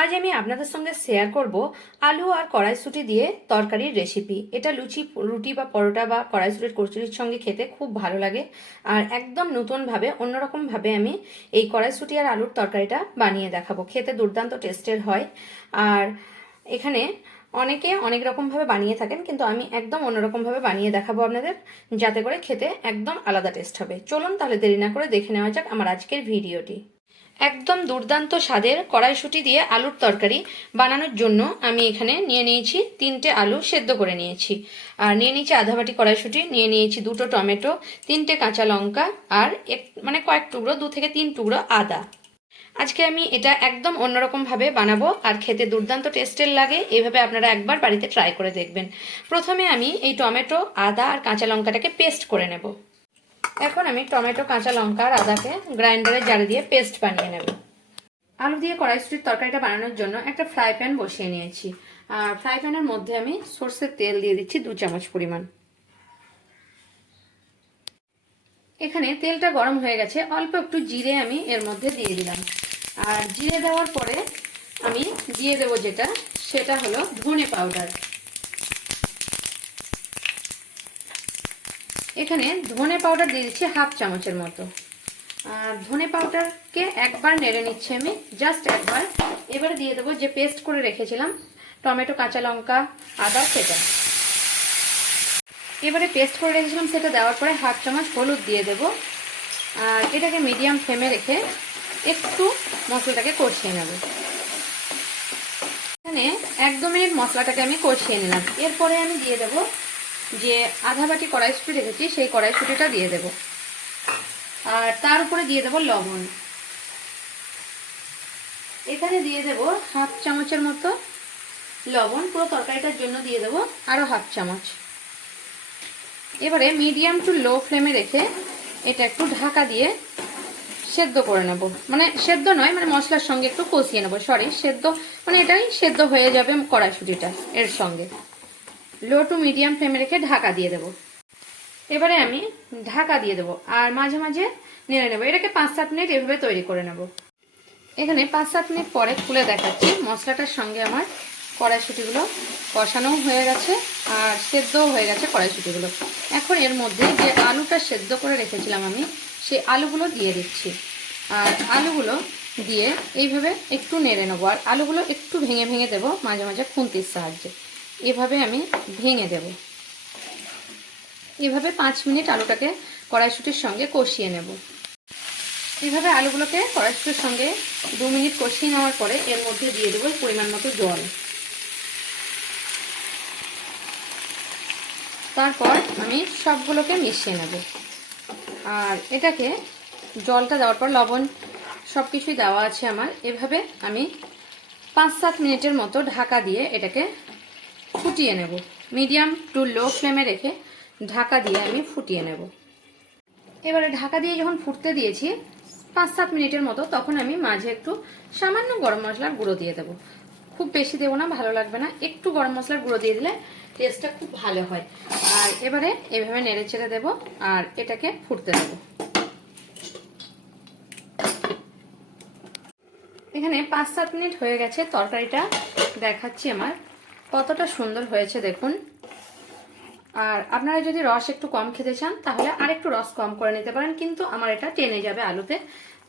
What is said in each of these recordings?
আজ আমি আপনাদের সঙ্গে শেয়ার করব আলু আর কড়াইশুটি দিয়ে তরকারির রেসিপি এটা লুচি, রুটি বা পরোটা বা কড়াইশুটির কচুরির সঙ্গে খেতে খুব ভালো লাগে। আর একদম নতুনভাবে, অন্যরকমভাবে আমি এই কড়াইশুটি আর আলুর তরকারিটা বানিয়ে দেখাবো। খেতে দুর্দান্ত টেস্টের হয়। আর এখানে অনেকে অনেক রকমভাবে বানিয়ে থাকেন, কিন্তু আমি একদম অন্যরকমভাবে বানিয়ে দেখাবো আপনাদের, যাতে করে খেতে একদম আলাদা টেস্ট হবে। চলুন তাহলে দেরি না করে দেখে নেওয়া যাক আমার আজকের ভিডিওটি। একদম দুর্দান্ত স্বাদের কড়াইশুঁটি দিয়ে আলুর তরকারি বানানোর জন্য আমি এখানে নিয়ে নিয়েছি তিনটে আলু সেদ্ধ করে নিয়েছি। আর নিয়ে নিয়েছি আধা বাটি কড়াইশুঁটি, নিয়ে নিয়েছি দুটো টমেটো, তিনটে কাঁচা লঙ্কা আর এক মানে কয়েক টুকরো, দু থেকে তিন টুকরো আদা। আজকে আমি এটা একদম অন্যরকমভাবে বানাবো আর খেতে দুর্দান্ত টেস্টের লাগে, এভাবে আপনারা একবার বাড়িতে ট্রাই করে দেখবেন। প্রথমে আমি এই টমেটো, আদা আর কাঁচা লঙ্কাটাকে পেস্ট করে নেব। এখন আমি টমেটো, কাঁচা লঙ্কা আর আদাকে গ্রাইন্ডারে জারে দিয়ে পেস্ট বানিয়ে নেব। আলু দিয়ে কড়াইশুটির তরকারিটা বানানোর জন্য একটা ফ্রাই প্যান বসিয়ে নিয়েছি। আর ফ্রাই প্যানের মধ্যে আমি সর্ষের তেল দিয়ে দিচ্ছি দু চামচ পরিমাণ। এখানে তেলটা গরম হয়ে গেছে, অল্প একটু জিরে আমি এর মধ্যে দিয়ে দিলাম। আর জিরে দেওয়ার পরে আমি দিয়ে দেবো যেটা, সেটা হলো ধনে পাউডার। এখানে ধনে পাউডার দিয়ে দিচ্ছি হাফ চামচের মতো। আর ধনে পাউডারকে একবার নেড়ে নিচ্ছি আমি জাস্ট একবার। এবারে দিয়ে দেবো যে পেস্ট করে রেখেছিলাম, টমেটো, কাঁচা লঙ্কা, আদা, সেটা। এবারে পেস্ট করে রেখেছিলাম, সেটা দেওয়ার পরে হাফ চামচ হলুদ দিয়ে দেব। আর এটাকে মিডিয়াম ফ্লেমে রেখে একটু মশলাটাকে কষিয়ে নেব। এখানে এক দু মিনিট মশলাটাকে আমি কষিয়ে নিলাম। এরপরে আমি দিয়ে দেব যে আধা বাটি কড়াইশুটি রেখেছি, সেই কড়াইশুটিটা দিয়ে দেব। আর তার উপরে দিয়ে দেব লবণ। এখানে দিয়ে দেব হাফ চামচের মতো লবণ, পুরো তরকারিটার জন্য দিয়ে দেব আরও হাফ চামচ। এবারে মিডিয়াম টু লো ফ্লেমে রেখে এটা একটু ঢাকা দিয়ে সেদ্ধ করে নেব। মানে সেদ্ধ নয় মানে মশলার সঙ্গে একটু কষিয়ে নেব সরি সেদ্ধ মানে এটাই সেদ্ধ হয়ে যাবে কড়াইশুটিটা এর সঙ্গে। লো টু মিডিয়াম ফ্লেমে রেখে ঢাকা দিয়ে দেব। এবারে আমি ঢাকা দিয়ে দেবো আর মাঝে মাঝে নেড়ে নেব। এটাকে পাঁচ সাত মিনিট এভাবে তৈরি করে নেব। এখানে পাঁচ সাত মিনিট পরে খুলে দেখাচ্ছি। মশলাটার সঙ্গে আমার কড়াইশুটিগুলো কষানোও হয়ে গেছে আর সেদ্ধও হয়ে গেছে কড়াইশুটিগুলো। এখন এর মধ্যে যে আলুটা সেদ্ধ করে রেখেছিলাম আমি, সেই আলুগুলো দিয়ে দিচ্ছি। আর আলুগুলো দিয়ে এইভাবে একটু নেড়ে নেব। আর আলুগুলো একটু ভেঙে ভেঙে দেবো মাঝে মাঝে খুন্তির সাহায্যে। এভাবে আমি ভেঙে দেব। এভাবে পাঁচ মিনিট আলুটাকে কড়াইশুটির সঙ্গে কষিয়ে নেব। এভাবে আলুগুলোকে কড়াইশুটির সঙ্গে দু মিনিট কষিয়ে নেওয়ার পরে এর মধ্যে দিয়ে দেবো পরিমাণ মতো জল। তারপর আমি সবগুলোকে মিশিয়ে নেব। আর এটাকে জলটা দেওয়ার পর লবণ সব কিছুই দেওয়া আছে আমার। এভাবে আমি পাঁচ সাত মিনিটের মতো ঢাকা দিয়ে এটাকে ফুটিয়ে নেব। মিডিয়াম টু লো ফ্লেমে রেখে ঢাকা দিয়ে আমি ফুটিয়ে নেব। এবারে ঢাকা দিয়ে যখন ফুটতে দিয়েছি, পাঁচ সাত মিনিটের মতো, তখন আমি মাঝে একটু সামান্য গরম মশলার গুঁড়ো দিয়ে দেবো। খুব বেশি দেবো না, ভালো লাগবে না। একটু গরম মশলার গুঁড়ো দিয়ে দিলে টেস্টটা খুব ভালো হয়। আর এবারে এভাবে নেড়ে ছেড়ে দেবো আর এটাকে ফুটতে দেবো। এখানে পাঁচ সাত মিনিট হয়ে গেছে, তরকারিটা দেখাচ্ছি আমার। কতটা সুন্দর হয়েছে দেখুন। আর আপনারা যদি রস একটু কম খেতে চান, তাহলে আর একটু রস কম করে নিতে পারেন, কিন্তু আমার এটা টেনে যাবে আলুতে।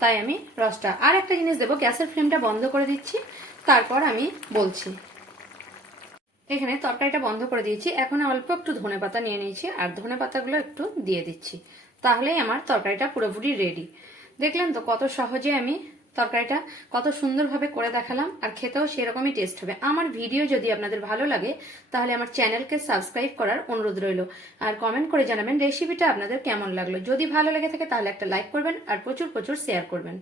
তাই আমি রসটা আর একটা জিনিস দেবো, গ্যাসের ফ্লেমটা বন্ধ করে দিচ্ছি, তারপর আমি বলছি। এখানে তরকারিটা বন্ধ করে দিয়েছি, এখন অল্প একটু ধনে পাতা নিয়ে নিয়েছি, আর ধনে পাতাগুলো একটু দিয়ে দিচ্ছি। তাহলেই আমার তরকারিটা পুরোপুরি রেডি দেখলেন তো কত সহজে আমি তরকারিটা কত সুন্দরভাবে করে দেখালাম আর খেতেও সেরকমই টেস্ট হবে। আমার ভিডিও যদি আপনাদের ভালো লাগে, তাহলে আমার চ্যানেলকে সাবস্ক্রাইব করার অনুরোধ রইল। আর কমেন্ট করে জানাবেন রেসিপিটা আপনাদের কেমন লাগল। যদি ভালো লেগে থাকে তাহলে একটা লাইক করবেন আর প্রচুর প্রচুর শেয়ার করবেন।